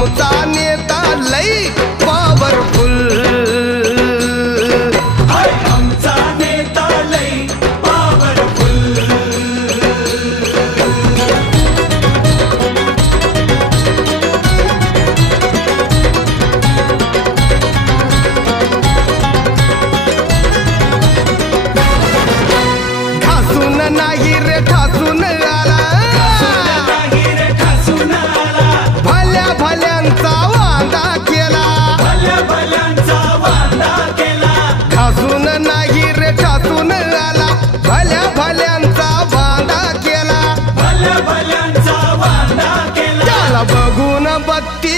आमचा नेता लई पॉवरफुल आमचा नेता लई पॉवरफुल घासून नाही रे ठासून आला भल्या भल्यांचा वांदा केला घासून नाही रे ठासून आला भल्या भल्यांचा वांदा केला त्याला बघून बत्ती